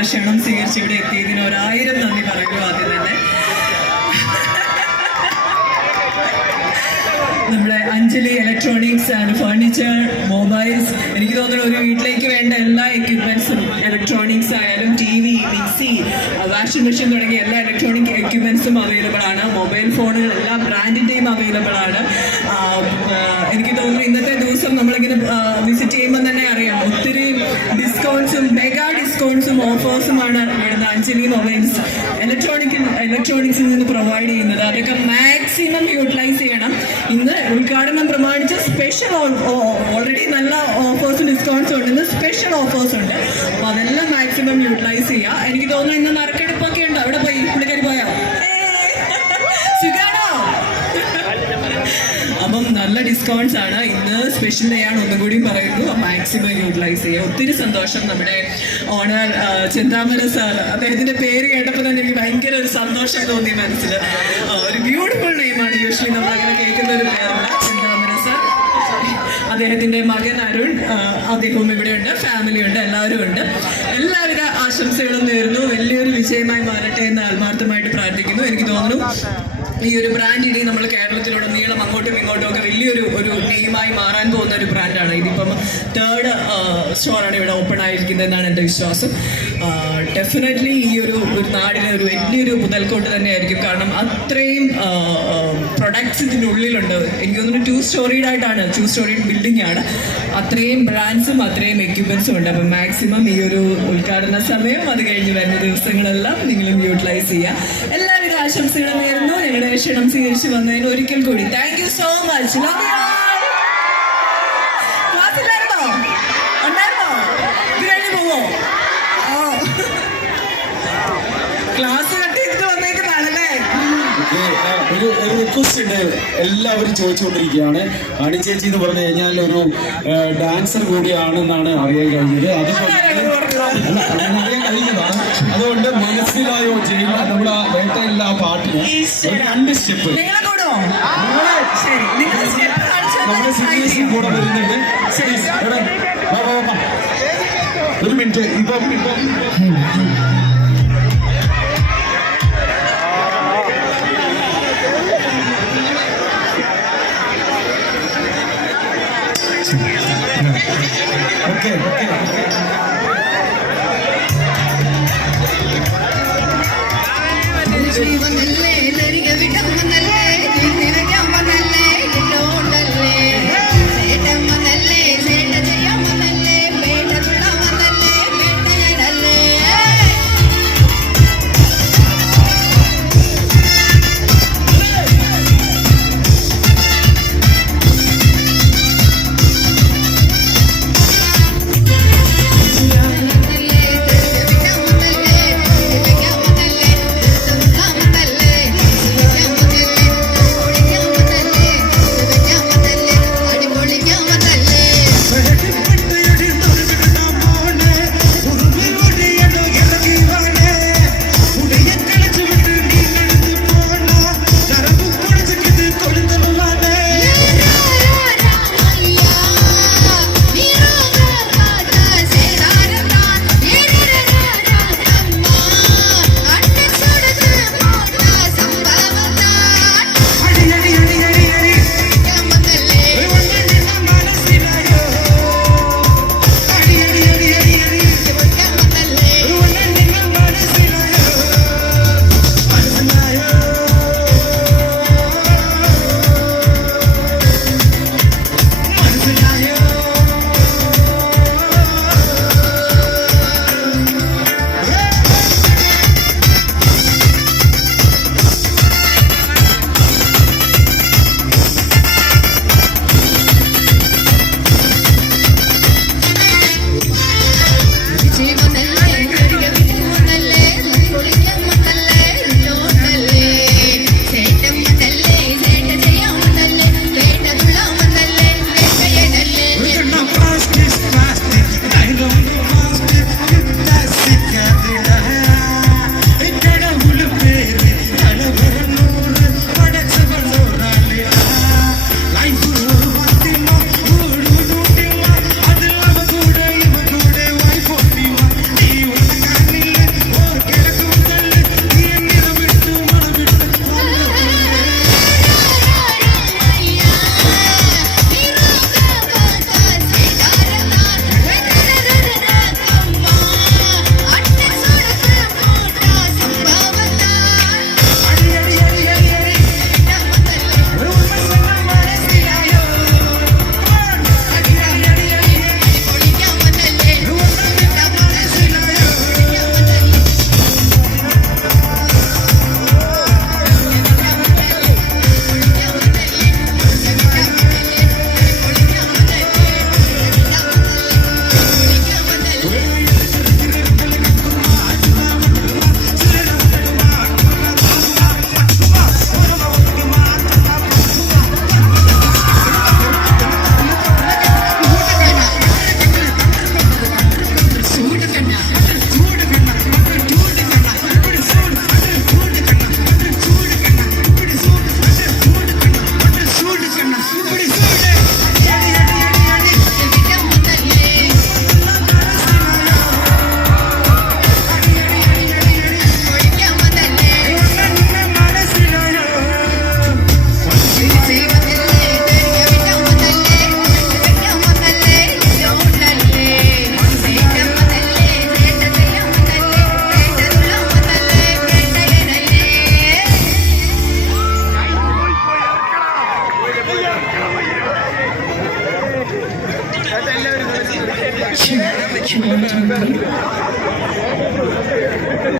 ഞങ്ങളുടെ ക്ഷണം സ്വീകരിച്ച് ഇവിടെ എത്തിയതിന് 1000 നന്ദി പറയുന്നു. ആദ്യം തന്നെ നമ്മുടെ Anjali electronics and furniture, mobiles, എനിക്ക് തോന്നുന്നു ഒരു വീട്ടിലേക്ക് വേണ്ട എല്ലാ എക്യുപ്മെന്റ്സും, ഇലക്ട്രോണിക്സ് ആയാലും TV, മിക്സി, വാഷിംഗ് മെഷീൻ തുടങ്ങിയ എല്ലാ ഇലക്ട്രോണിക് എക്യുപ്മെന്റ്സും അവൈലബിൾ ആണ്. മൊബൈൽ ഫോണുകൾ എല്ലാ ബ്രാൻഡിൻ്റെയും അവൈലബിൾ ആണ്. എനിക്ക് തോന്നുന്നു ഇന്നത്തെ ദിവസം നമ്മളിങ്ങനെ വിസിറ്റ് ചെയ്യുമ്പോൾ തന്നെ അറിയാം, ഒത്തിരി ഡിസ്കൗണ്ട്സും മെഗാ ഡിസ്കൗണ്ട്സും ഓഫേഴ്സുമാണ് ഇവിടുന്ന് അഞ്ജലി മൊബൈൽസ് ഇലക്ട്രോണിക്സിൽ നിന്ന് പ്രൊവൈഡ് ചെയ്യുന്നത്. അതൊക്കെ മാക്സിമം യൂട്ടിലൈസ് ചെയ്യണം. ഇന്ന് ഉദ്ഘാടനം പ്രമാണിച്ച് സ്പെഷ്യൽ ഓൾറെഡി നല്ല ഓഫേഴ്സും ഡിസ്കൗണ്ട്സും ഉണ്ട്. ഇന്ന് സ്പെഷ്യൽ ഓഫേഴ്സ് ഉണ്ട്. അപ്പോൾ അതെല്ലാം മാക്സിമം യൂട്ടിലൈസ് ചെയ്യുക. എനിക്ക് തോന്നുന്നു ഇന്ന് നറുക്കെടുപ്പൊക്കെ ഉണ്ട്. അവിടെ പോയി പുള്ളിക്കാരി പോയോ? സുഖാണോ? അപ്പം നല്ല ഡിസ്കൗണ്ട്സ് ആണ്. ഇന്ന് സ്പെഷ്യൽ ഡേ ആണ്, ഒന്നും കൂടി പറയുന്നു. മാക്സിമം യൂട്ടിലൈസ് ചെയ്യുക. ഒത്തിരി സന്തോഷം. നമ്മുടെ ഓണർ ചെന്താമര സാർ, അദ്ദേഹത്തിന്റെ പേര് കേട്ടപ്പോൾ തന്നെ എനിക്ക് ഭയങ്കര ഒരു സന്തോഷം തോന്നി മനസ്സിൽ. ഒരു ബ്യൂട്ടിഫുൾ നെയിമാണ്. യൂഷ്വലി നമ്മളങ്ങനെ കേൾക്കുന്ന ഒരു പേരല്ല. ചെന്താമര സാർ, അദ്ദേഹത്തിന്റെ മകൻ അരുൺ, അദ്ദേഹവും ഇവിടെയുണ്ട്, ഫാമിലി ഉണ്ട്, എല്ലാവരും ഉണ്ട്. എല്ലാവിധ ആശംസകളും നേരുന്നു. വലിയൊരു വിജയമായി മാറട്ടെ എന്ന് ആത്മാർത്ഥമായിട്ട് പ്രാർത്ഥിക്കുന്നു. എനിക്ക് തോന്നുന്നു ഈ ഒരു ബ്രാൻഡ് ഇനി നമ്മൾ കേരളത്തിലുടനീളം അങ്ങോട്ടും ഇങ്ങോട്ടും ഒക്കെ വലിയൊരു നെയിമായി മാറാൻ പോകുന്ന ഒരു ബ്രാൻഡാണ്. ഇതിപ്പം 3rd സ്റ്റോറാണ് ഇവിടെ ഓപ്പൺ ആയിരിക്കുന്നതെന്നാണ് എൻ്റെ വിശ്വാസം. ഡെഫിനറ്റ്ലി ഈ ഒരു നാടിന് ഒരു വലിയൊരു മുതൽക്കോട്ട് തന്നെയായിരിക്കും. കാരണം അത്രയും പ്രൊഡക്ട്സ് ഇതിനുള്ളിലുണ്ട്. എനിക്ക് തോന്നുന്നു 2 സ്റ്റോറീഡ് ആയിട്ടാണ്, 2 സ്റ്റോറീഡ് ബിൽഡിംഗ് ആണ്. അത്രയും ബ്രാൻഡ്സും അത്രയും എക്യുപ്മെന്റ്സും ഉണ്ട്. അപ്പം മാക്സിമം ഈ ഒരു ഉദ്ഘാടന സമയം, അത് കഴിഞ്ഞ് വരുന്ന ദിവസങ്ങളെല്ലാം നിങ്ങളും യൂട്ടിലൈസ് ചെയ്യുക. എല്ലാവിധ ആശംസകളും നേരുന്നു. ഞങ്ങളുടെ ക്ഷണം സ്വീകരിച്ച് വന്നതിന് ഒരിക്കൽ കൂടി താങ്ക് യു സോ മച്ച്. ക്ലാസ്സിലായിരുന്നോ? ഉണ്ടായിരുന്നോ? ഇത് കഴിഞ്ഞ് പോവോ? ക്ലാസ് കട്ടിട്ട് വന്നേക്കുന്നതാണല്ലേ? ഒരു റിക്വസ്റ്റ് ഉണ്ട്, എല്ലാവരും ചോദിച്ചുകൊണ്ടിരിക്കുകയാണ്. അണി ചേച്ചി എന്ന് പറഞ്ഞു കഴിഞ്ഞാൽ ഒരു ഡാൻസർ കൂടിയാണെന്നാണ് അറിയാൻ കഴിഞ്ഞത്. അറിയാൻ കഴിഞ്ഞതാണ്. അതുകൊണ്ട് മനസ്സിലായോ ചെയ്യുന്ന നമ്മുടെ വേട്ടയില്ല ആ പാട്ടിന് 2 സ്റ്റെപ്പ് നമ്മുടെ സീരിയസ് കൂടെ വരുന്നുണ്ട്. ഒരു മിനിറ്റ്. ഇപ്പം ഓക്കെ